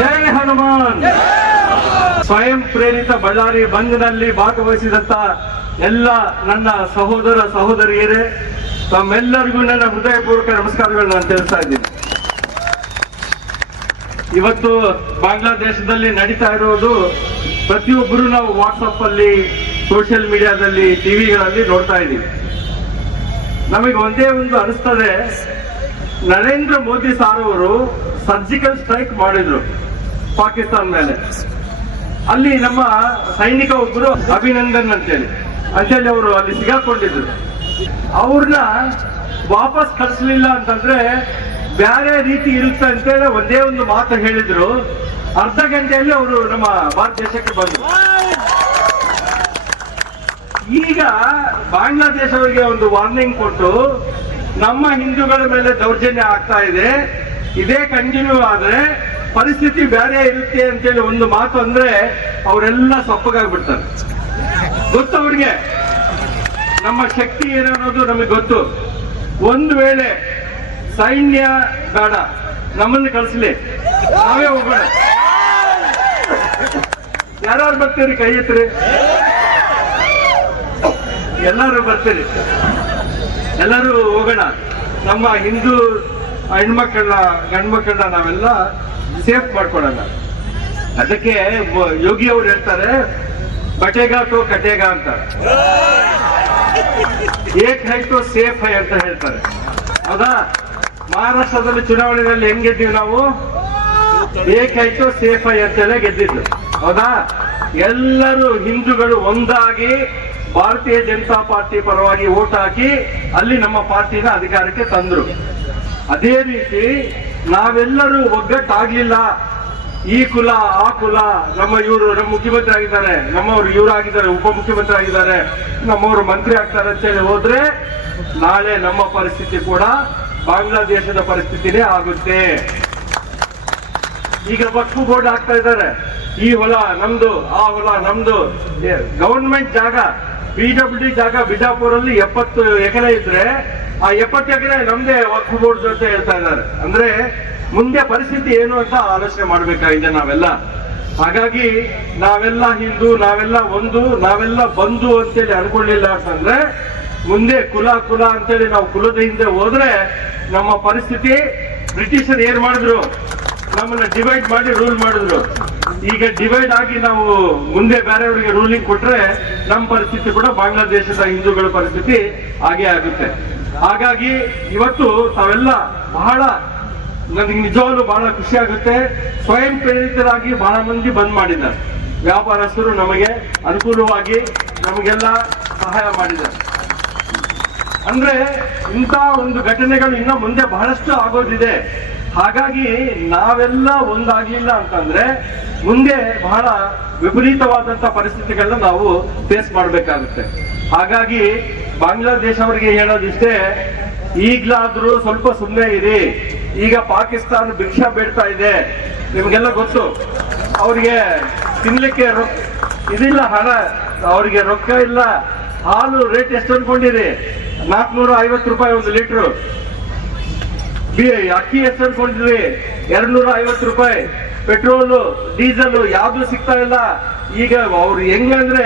ಜೈ ಹನುಮಾನ್. ಸ್ವಯಂ ಪ್ರೇರಿತ ಬಳ್ಳಾರಿ ಬಂದ್ನಲ್ಲಿ ಭಾಗವಹಿಸಿದಂತ ಎಲ್ಲ ನನ್ನ ಸಹೋದರ ಸಹೋದರಿಯರೇ, ತಮ್ಮೆಲ್ಲರಿಗೂ ನನ್ನ ಹೃದಯಪೂರ್ವಕ ನಮಸ್ಕಾರಗಳನ್ನ ನಾನು ತಿಳಿಸ್ತಾ ಇದ್ದೀನಿ. ಇವತ್ತು ಬಾಂಗ್ಲಾದೇಶದಲ್ಲಿ ನಡೀತಾ ಇರುವುದು ಪ್ರತಿಯೊಬ್ಬರು ನಾವು ವಾಟ್ಸಪ್ ಅಲ್ಲಿ, ಸೋಷಿಯಲ್ ಮೀಡಿಯಾದಲ್ಲಿ, ಟಿವಿಗಳಲ್ಲಿ ನೋಡ್ತಾ ಇದ್ದೀವಿ. ನಮಗೆ ಒಂದೇ ಒಂದು ಅನಿಸ್ತದೆ, ನರೇಂದ್ರ ಮೋದಿ ಸಾರ್ ಅವರು ಸರ್ಜಿಕಲ್ ಸ್ಟ್ರೈಕ್ ಮಾಡಿದ್ರು ಪಾಕಿಸ್ತಾನ ಮೇಲೆ. ಅಲ್ಲಿ ನಮ್ಮ ಸೈನಿಕ ಒಬ್ಬರು ಅಭಿನಂದನ್ ಅಂತೇಳಿ ಅವರು ಅಲ್ಲಿ ಸಿಗಾಕೊಂಡಿದ್ರು. ಅವ್ರನ್ನ ವಾಪಸ್ ಕಳಿಸ್ಲಿಲ್ಲ ಅಂತಂದ್ರೆ ಬೇರೆ ರೀತಿ ಇರುತ್ತೆ ಅಂತೇಳಿ ಒಂದೇ ಒಂದು ಮಾತು ಹೇಳಿದ್ರು. ಅರ್ಧ ಗಂಟೆಯಲ್ಲಿ ಅವರು ನಮ್ಮ ಭಾರತ ದೇಶಕ್ಕೆ ಬಂದರು. ಈಗ ಬಾಂಗ್ಲಾದೇಶ ಅವರಿಗೆ ಒಂದು ವಾರ್ನಿಂಗ್ ಕೊಟ್ಟು ನಮ್ಮ ಹಿಂದೂಗಳ ಮೇಲೆ ದೌರ್ಜನ್ಯ ಆಗ್ತಾ ಇದೆ, ಇದೇ ಕಂಟಿನ್ಯೂ ಆದ್ರೆ ಪರಿಸ್ಥಿತಿ ಬೇರೆ ಇರುತ್ತೆ ಅಂತೇಳಿ ಒಂದು ಮಾತು ಅಂದ್ರೆ ಅವರೆಲ್ಲ ಸಪ್ಪಗಾಗ್ಬಿಡ್ತಾರೆ. ಗೊತ್ತು ಅವ್ರಿಗೆ ನಮ್ಮ ಶಕ್ತಿ ಏನನ್ನೋದು ನಮಗೆ ಗೊತ್ತು. ಒಂದು ವೇಳೆ ಸೈನ್ಯ ಬೇಡ, ನಮ್ಮನ್ನು ಕಳಿಸ್ಲಿ, ನಾವೇ ಹೋಗೋಣ. ಯಾರು ಬರ್ತೀರಿ? ಕೈ ಎತ್ತರಿ. ಎಲ್ಲರೂ ಬರ್ತೀರಿ, ಎಲ್ಲರೂ ಹೋಗೋಣ. ನಮ್ಮ ಹಿಂದೂ ಹೆಣ್ಮಕ್ಕಳನ್ನ ಗಂಡ್ಮಕ್ಕಳನ್ನ ನಾವೆಲ್ಲ ಸೇಫ್ ಮಾಡ್ಕೊಳ್ಳೋಣ. ಅದಕ್ಕೆ ಯೋಗಿ ಅವ್ರು ಹೇಳ್ತಾರೆ, ಬಟೇಗ ತೋ ಕಟೇಗ ಅಂತ, ಏಕ್ ಹೈ ತೋ ಸೇಫ್ ಹೈ ಅಂತ ಹೇಳ್ತಾರೆ. ಹೌದಾ? ಮಹಾರಾಷ್ಟ್ರದಲ್ಲಿ ಚುನಾವಣೆಯಲ್ಲಿ ಹೆಂಗ್ ಗೆದ್ದೀವಿ ನಾವು? ಏಕ್ ಹೈ ತೋ ಸೇಫ್ ಹೈ ಅಂತೇಳಿ ಗೆದ್ದಿದ್ದು. ಹೌದಾ? ಎಲ್ಲರೂ ಹಿಂದೂಗಳು ಒಂದಾಗಿ ಭಾರತೀಯ ಜನತಾ ಪಾರ್ಟಿ ಪರವಾಗಿ ಓಟ್ ಹಾಕಿ ಅಲ್ಲಿ ನಮ್ಮ ಪಾರ್ಟಿನ ಅಧಿಕಾರಕ್ಕೆ ತಂದ್ರು. ಅದೇ ರೀತಿ ನಾವೆಲ್ಲರೂ ಒಗ್ಗಟ್ಟಾಗ್ಲಿಲ್ಲ. ಈ ಕುಲ ಆ ಕುಲ, ನಮ್ಮ ಮುಖ್ಯಮಂತ್ರಿ ಆಗಿದ್ದಾರೆ, ನಮ್ಮವರು ಇವರು ಆಗಿದ್ದಾರೆ, ಉಪಮುಖ್ಯಮಂತ್ರಿ ಆಗಿದ್ದಾರೆ, ನಮ್ಮವರು ಮಂತ್ರಿ ಆಗ್ತಾರೆ ಅಂತೇಳಿ ಹೋದ್ರೆ ನಾಳೆ ನಮ್ಮ ಪರಿಸ್ಥಿತಿ ಕೂಡ ಬಾಂಗ್ಲಾದೇಶದ ಪರಿಸ್ಥಿತಿನೇ ಆಗುತ್ತೆ. ಈಗ ವಕ್ಫ್ ಬೋರ್ಡ್ ಆಗ್ತಾ ಇದ್ದಾರೆ. ಈ ಹೊಲ ನಮ್ದು, ಆ ಹೊಲ ನಮ್ದು. ಗವರ್ಮೆಂಟ್ ಜಾಗ, PWD ಜಾಗ ಬಿಜಾಪುರಲ್ಲಿ 70 ಎಕರೆ ಇದ್ರೆ ಆ 70 ಎಕರೆ ನಮ್ದೇ ವಕ್ಫ್ ಬೋರ್ಡ್ ಜೊತೆ ಹೇಳ್ತಾ ಇದ್ದಾರೆ. ಅಂದ್ರೆ ಮುಂದೆ ಪರಿಸ್ಥಿತಿ ಏನು ಅಂತ ಆಲೋಚನೆ ಮಾಡ್ಬೇಕಾಗಿದೆ ನಾವೆಲ್ಲ. ಹಾಗಾಗಿ ನಾವೆಲ್ಲ ಹಿಂದೂ, ನಾವೆಲ್ಲ ಒಂದು, ನಾವೆಲ್ಲ ಬಂಧು ಅಂತೇಳಿ ಅನ್ಕೊಳ್ಳಿಲ್ಲ ಅಂತಂದ್ರೆ ಮುಂದೆ ಕುಲ ಕುಲ ಅಂತೇಳಿ ನಾವು ಕುಲದ ಹಿಂದೆ ಹೋದ್ರೆ ನಮ್ಮ ಪರಿಸ್ಥಿತಿ, ಬ್ರಿಟಿಷರು ಏನ್ ಮಾಡಿದ್ರು, ನಮ್ಮನ್ನ ಡಿವೈಡ್ ಮಾಡಿ ರೂಲ್ ಮಾಡಿದ್ರು. ಈಗ ಡಿವೈಡ್ ಆಗಿ ನಾವು ಮುಂದೆ ಬೇರೆಯವರಿಗೆ ರೂಲಿಂಗ್ ಕೊಟ್ರೆ ನಮ್ಮ ಪರಿಸ್ಥಿತಿ ಕೂಡ ಬಾಂಗ್ಲಾದೇಶದ ಹಿಂದೂಗಳ ಪರಿಸ್ಥಿತಿ ಹಾಗೆ ಆಗುತ್ತೆ. ಹಾಗಾಗಿ ಇವತ್ತು ತಾವೆಲ್ಲ ಬಹಳ, ನನಗೆ ನಿಜವಾಗ್ಲೂ ಬಹಳ ಖುಷಿ ಆಗುತ್ತೆ. ಸ್ವಯಂ ಪ್ರೇರಿತರಾಗಿ ಬಹಳ ಮಂದಿ ಬಂದ್ ಮಾಡಿದ್ದಾರೆ. ವ್ಯಾಪಾರಸ್ಥರು ನಮಗೆ ಅನುಕೂಲವಾಗಿ ನಮಗೆಲ್ಲ ಸಹಾಯ ಮಾಡಿದ್ದಾರೆ. ಅಂದ್ರೆ ಇಂಥ ಒಂದು ಘಟನೆಗಳು ಇನ್ನ ಮುಂದೆ ಬಹಳಷ್ಟು ಆಗೋದಿದೆ. ಹಾಗಾಗಿ ನಾವೆಲ್ಲ ಒಂದಾಗ್ಲಿಲ್ಲ ಅಂತಂದ್ರೆ ಮುಂದೆ ಬಹಳ ವಿಪರೀತವಾದಂತ ಪರಿಸ್ಥಿತಿಗಳನ್ನ ನಾವು ಫೇಸ್ ಮಾಡ್ಬೇಕಾಗುತ್ತೆ. ಹಾಗಾಗಿ ಬಾಂಗ್ಲಾದೇಶ ಅವರಿಗೆ ಹೇಳೋದಿಷ್ಟೇ, ಈಗ್ಲಾದ್ರೂ ಸ್ವಲ್ಪ ಸುಮ್ಮನೆ ಇರಿ. ಈಗ ಪಾಕಿಸ್ತಾನ ಭಿಕ್ಷಾ ಬೇಡ್ತಾ ಇದೆ, ನಿಮ್ಗೆಲ್ಲ ಗೊತ್ತು. ಅವ್ರಿಗೆ ತಿನ್ಲಿಕ್ಕೆ ಇದಿಲ್ಲ, ಹಣ, ಅವ್ರಿಗೆ ರೊಕ್ಕ ಇಲ್ಲ. ಹಾಲು ರೇಟ್ ಎಷ್ಟು ಅನ್ಕೊಂಡಿರಿ? 450 ರೂಪಾಯಿ ಒಂದು ಲೀಟ್ರು. ಅಕ್ಕಿ ಎಷ್ಟು ಅನ್ಕೊಂಡಿದ್ರಿ? 250 ರೂಪಾಯಿ. ಪೆಟ್ರೋಲು, ಡೀಸೆಲ್ ಯಾವ್ದು ಸಿಗ್ತಾ ಇಲ್ಲ. ಈಗ ಅವ್ರು ಹೆಂಗಂದ್ರೆ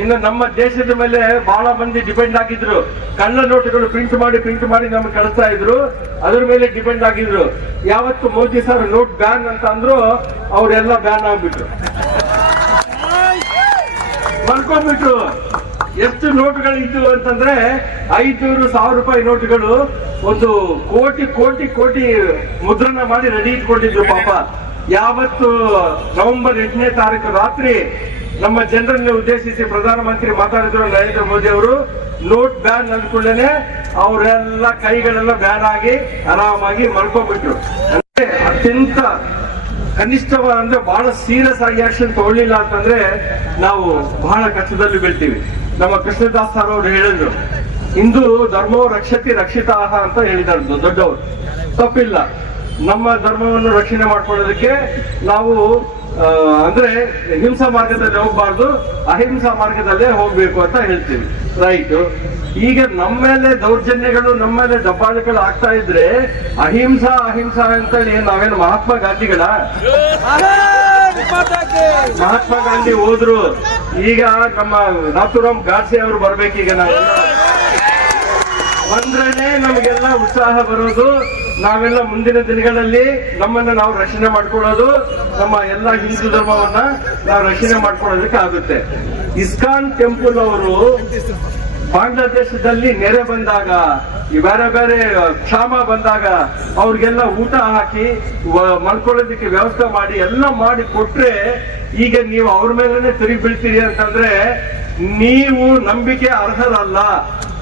ಇನ್ನು ನಮ್ಮ ದೇಶದ ಮೇಲೆ ಬಹಳ ಮಂದಿ ಡಿಪೆಂಡ್ ಆಗಿದ್ರು. ಕಳ್ಳ ನೋಟುಗಳು ಪ್ರಿಂಟ್ ಮಾಡಿ ನಮ್ಗೆ ಕಳಿಸ್ತಾ ಇದ್ರು, ಅದ್ರ ಮೇಲೆ ಡಿಪೆಂಡ್ ಆಗಿದ್ರು. ಯಾವತ್ತು ಮೋದಿ ಸರ್ ನೋಟ್ ಬ್ಯಾನ್ ಅಂತ ಅಂದ್ರು, ಅವರೆಲ್ಲ ಬ್ಯಾನ್ ಆಗ್ಬಿಟ್ರು, ಮಲ್ಕೊಂಡ್ಬಿಟ್ರು. ಎಷ್ಟು ನೋಟುಗಳಿದ್ದು ಅಂತಂದ್ರೆ 500,000 ರೂಪಾಯಿ ನೋಟುಗಳು ಒಂದು ಕೋಟಿ ಮುದ್ರಣ ಮಾಡಿ ರೆಡಿ ಇಟ್ಕೊಂಡಿದ್ರು ಪಾಪ. ಯಾವತ್ತು ನವೆಂಬರ್ 8ನೇ ತಾರೀಕು ರಾತ್ರಿ ನಮ್ಮ ಜನರನ್ನು ಉದ್ದೇಶಿಸಿ ಪ್ರಧಾನಮಂತ್ರಿ ಮಾತಾಡಿದ್ರು ನರೇಂದ್ರ ಮೋದಿ ಅವರು, ನೋಟ್ ಬ್ಯಾನ್ ಅಂದ್ಕೊಳ್ಳೇನೆ ಅವರೆಲ್ಲ ಕೈಗಳೆಲ್ಲ ಬ್ಯಾನ್ ಆಗಿ ಆರಾಮಾಗಿ ಮಲ್ಕೊಂಡ್ಬಿಟ್ರು. ಅಂದ್ರೆ ಅತ್ಯಂತ ಕನಿಷ್ಠವಾದ, ಅಂದ್ರೆ ಬಹಳ ಸೀರಿಯಸ್ ಆಗಿ ಆಕ್ಷನ್ ತಗೊಳ್ಳಿಲ್ಲ ಅಂತಂದ್ರೆ ನಾವು ಬಹಳ ಕಷ್ಟದಲ್ಲಿ ಬೀಳ್ತೀವಿ. ನಮ್ಮ ಕೃಷ್ಣದಾಸ್ ಸರ್ ಅವರು ಹೇಳಿದ್ರು, ಹಿಂದೂ ಧರ್ಮೋ ರಕ್ಷತಿ ರಕ್ಷಿತಾಹ ಅಂತ ಹೇಳಿದ್ದಾರೆ ದೊಡ್ಡವರು. ತಪ್ಪಿಲ್ಲ. ನಮ್ಮ ಧರ್ಮವನ್ನು ರಕ್ಷಣೆ ಮಾಡ್ಕೊಳ್ಳೋದಕ್ಕೆ ನಾವು ಅಂದ್ರೆ ಹಿಂಸಾ ಮಾರ್ಗದಲ್ಲಿ ಹೋಗ್ಬಾರ್ದು, ಅಹಿಂಸಾ ಮಾರ್ಗದಲ್ಲೇ ಹೋಗ್ಬೇಕು ಅಂತ ಹೇಳ್ತೀವಿ. ರೈಟ್. ಈಗ ನಮ್ಮ ಮೇಲೆ ದೌರ್ಜನ್ಯಗಳು, ನಮ್ಮ ಮೇಲೆ ದಬ್ಬಾಳಿಕೆಗಳು ಆಗ್ತಾ ಇದ್ರೆ ಅಹಿಂಸಾ ಅಹಿಂಸಾ ಅಂತೇಳಿ ನಾವೇನು ಮಹಾತ್ಮ ಗಾಂಧಿಗಳ? ಮಹಾತ್ಮ ಗಾಂಧಿ ಹೋದ್ರು, ಈಗ ನಮ್ಮ ನಾಥುರಾಮ್ ಗಾಡ್ಸೆ ಅವರು ಬರ್ಬೇಕೀಗ. ನಾವೆಲ್ಲ ಬಂದ್ರೇನೆ ನಮಗೆಲ್ಲ ಉತ್ಸಾಹ ಬರೋದು, ನಾವೆಲ್ಲ ಮುಂದಿನ ದಿನಗಳಲ್ಲಿ ನಮ್ಮನ್ನ ನಾವು ರಕ್ಷಣೆ ಮಾಡ್ಕೊಳ್ಳೋದು, ನಮ್ಮ ಎಲ್ಲ ಹಿಂದೂ ಧರ್ಮವನ್ನ ನಾವು ರಕ್ಷಣೆ ಮಾಡ್ಕೊಳ್ಳೋದಕ್ಕೆ ಆಗುತ್ತೆ. ಇಸ್ಕಾನ್ ಟೆಂಪಲ್ ಅವರು ಬಾಂಗ್ಲಾದೇಶದಲ್ಲಿ ನೆರೆ ಬಂದಾಗ, ಈ ಬೇರೆ ಬೇರೆ ಕ್ಷಾಮ ಬಂದಾಗ ಅವ್ರಿಗೆಲ್ಲ ಊಟ ಹಾಕಿ ಮಲ್ಕೊಳ್ಳೋದಕ್ಕೆ ವ್ಯವಸ್ಥೆ ಮಾಡಿ ಎಲ್ಲ ಮಾಡಿ ಕೊಟ್ರೆ, ಈಗ ನೀವು ಅವ್ರ ಮೇಲೆನೆ ತಿರುಗಿ ಬೀಳ್ತೀರಿ ಅಂತಂದ್ರೆ ನೀವು ನಂಬಿಕೆ ಅರ್ಹರಲ್ಲ.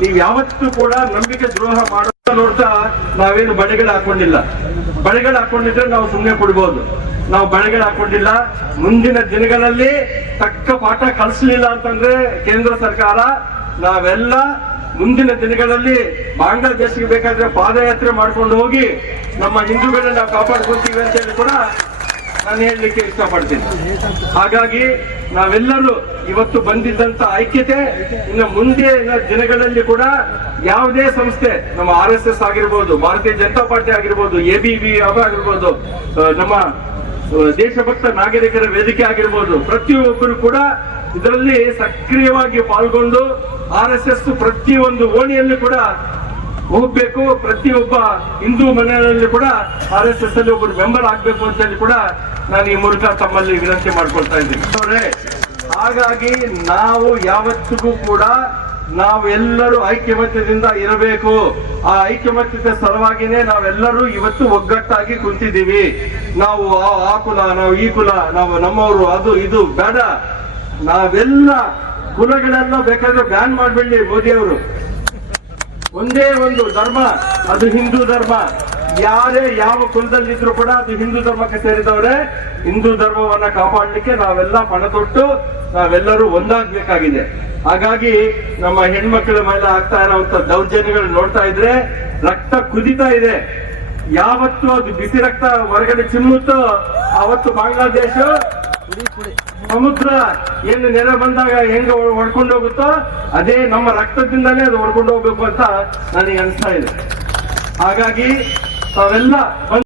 ನೀವು ಯಾವತ್ತೂ ಕೂಡ ನಂಬಿಕೆ ದ್ರೋಹ ಮಾಡೋ ನೋಡ್ತಾ ನಾವೇನು ಬಳೆಗಳು ಹಾಕೊಂಡಿಲ್ಲ. ಬಳೆಗಳು ಹಾಕೊಂಡಿದ್ರೆ ನಾವು ಸುಮ್ಮನೆ ಕೊಡ್ಬೋದು. ನಾವು ಬಳೆಗಳು ಹಾಕೊಂಡಿಲ್ಲ. ಮುಂದಿನ ದಿನಗಳಲ್ಲಿ ತಕ್ಕ ಪಾಠ ಕಲಿಸಲಿಲ್ಲ ಅಂತಂದ್ರೆ ಕೇಂದ್ರ ಸರ್ಕಾರ, ನಾವೆಲ್ಲ ಮುಂದಿನ ದಿನಗಳಲ್ಲಿ ಬಾಂಗ್ಲಾದೇಶಕ್ಕೆ ಬೇಕಾದ್ರೆ ಪಾದಯಾತ್ರೆ ಮಾಡ್ಕೊಂಡು ಹೋಗಿ ನಮ್ಮ ಹಿಂದೂಗಳನ್ನ ನಾವು ಕಾಪಾಡ್ಕೊತೀವಿ ಅಂತ ಹೇಳಿ ಕೂಡ ನಾನು ಹೇಳಲಿಕ್ಕೆ ಇಷ್ಟಪಡ್ತೀನಿ. ಹಾಗಾಗಿ ನಾವೆಲ್ಲರೂ ಇವತ್ತು ಬಂದಿದ್ದಂತ ಐಕ್ಯತೆ ಇನ್ನು ಮುಂದಿನ ದಿನಗಳಲ್ಲಿ ಕೂಡ ಯಾವುದೇ ಸಂಸ್ಥೆ, ನಮ್ಮ RSS ಆಗಿರ್ಬೋದು, ಭಾರತೀಯ ಜನತಾ ಪಾರ್ಟಿ ಆಗಿರ್ಬೋದು, ABV ಆಗಿರ್ಬೋದು, ನಮ್ಮ ದೇಶಭಕ್ತ ನಾಗರಿಕರ ವೇದಿಕೆ ಆಗಿರ್ಬೋದು, ಪ್ರತಿಯೊಬ್ಬರು ಕೂಡ ಇದರಲ್ಲಿ ಸಕ್ರಿಯವಾಗಿ ಪಾಲ್ಗೊಂಡು RSS ಪ್ರತಿಯೊಂದು ಓಣಿಯಲ್ಲಿ ಕೂಡ ಹೋಗ್ಬೇಕು. ಪ್ರತಿಯೊಬ್ಬ ಹಿಂದೂ ಮನೆಯಲ್ಲಿ ಕೂಡ RSS ಅಲ್ಲಿ ಒಬ್ಬರು ಮೆಂಬರ್ ಆಗ್ಬೇಕು ಅಂತ ಹೇಳಿ ಕೂಡ ನಾನು ಈ ಮೂಲಕ ತಮ್ಮಲ್ಲಿ ವಿನಂತಿ ಮಾಡ್ಕೊಳ್ತಾ ಇದ್ದೀನಿ. ಹಾಗಾಗಿ ನಾವು ಯಾವತ್ತಿಗೂ ಕೂಡ ನಾವೆಲ್ಲರೂ ಐಕ್ಯಮತ್ಯದಿಂದ ಇರಬೇಕು. ಆ ಐಕ್ಯಮತ್ಯದ ಸಲುವಾಗಿನೇ ನಾವೆಲ್ಲರೂ ಇವತ್ತು ಒಗ್ಗಟ್ಟಾಗಿ ಕುಂತಿದ್ದೀವಿ. ನಾವು ಆ ಕುಲ, ನಾವು ಈ ಕುಲ, ನಾವು ನಮ್ಮವರು, ಅದು ಇದು ಬೇಡ. ನಾವೆಲ್ಲ ಕುಲಗಳೆಲ್ಲ ಬೇಕಾದ್ರೆ ಬ್ಯಾನ್ ಮಾಡ್ಬೇಡಿ ಮೋದಿ ಅವರು. ಒಂದೇ ಒಂದು ಧರ್ಮ, ಅದು ಹಿಂದೂ ಧರ್ಮ. ಯಾರೇ ಯಾವ ಕುಲದಲ್ಲಿದ್ರು ಕೂಡ ಅದು ಹಿಂದೂ ಧರ್ಮಕ್ಕೆ ಸೇರಿದವರೇ. ಹಿಂದೂ ಧರ್ಮವನ್ನ ಕಾಪಾಡಲಿಕ್ಕೆ ನಾವೆಲ್ಲ ಪಣ ತೊಟ್ಟು ನಾವೆಲ್ಲರೂ ಒಂದಾಗ್ಬೇಕಾಗಿದೆ. ಹಾಗಾಗಿ ನಮ್ಮ ಹೆಣ್ಮಕ್ಳ ಮೇಲೆ ಆಗ್ತಾ ಇರುವಂತ ದೌರ್ಜನ್ಯಗಳು ನೋಡ್ತಾ ಇದ್ರೆ ರಕ್ತ ಕುದಿತಾ ಇದೆ. ಯಾವತ್ತು ಅದು ಬಿಸಿ ರಕ್ತ ಹೊರಗಡೆ ಚಿಮ್ಮುತ್ತೋ ಆವತ್ತು ಬಾಂಗ್ಲಾದೇಶ ಸಮುದ್ರ ಏನು ನೆರೆ ಬಂದಾಗ ಹೆಂಗ ಹೊಡ್ಕೊಂಡು ಹೋಗುತ್ತೋ ಅದೇ ನಮ್ಮ ರಕ್ತದಿಂದಾನೇ ಅದು ಹೊಡ್ಕೊಂಡು ಹೋಗ್ಬೇಕು ಅಂತ ನನಗೆ ಅನಿಸ್ತಾ ಇದೆ. ಹಾಗಾಗಿ ತಾವೆಲ್ಲ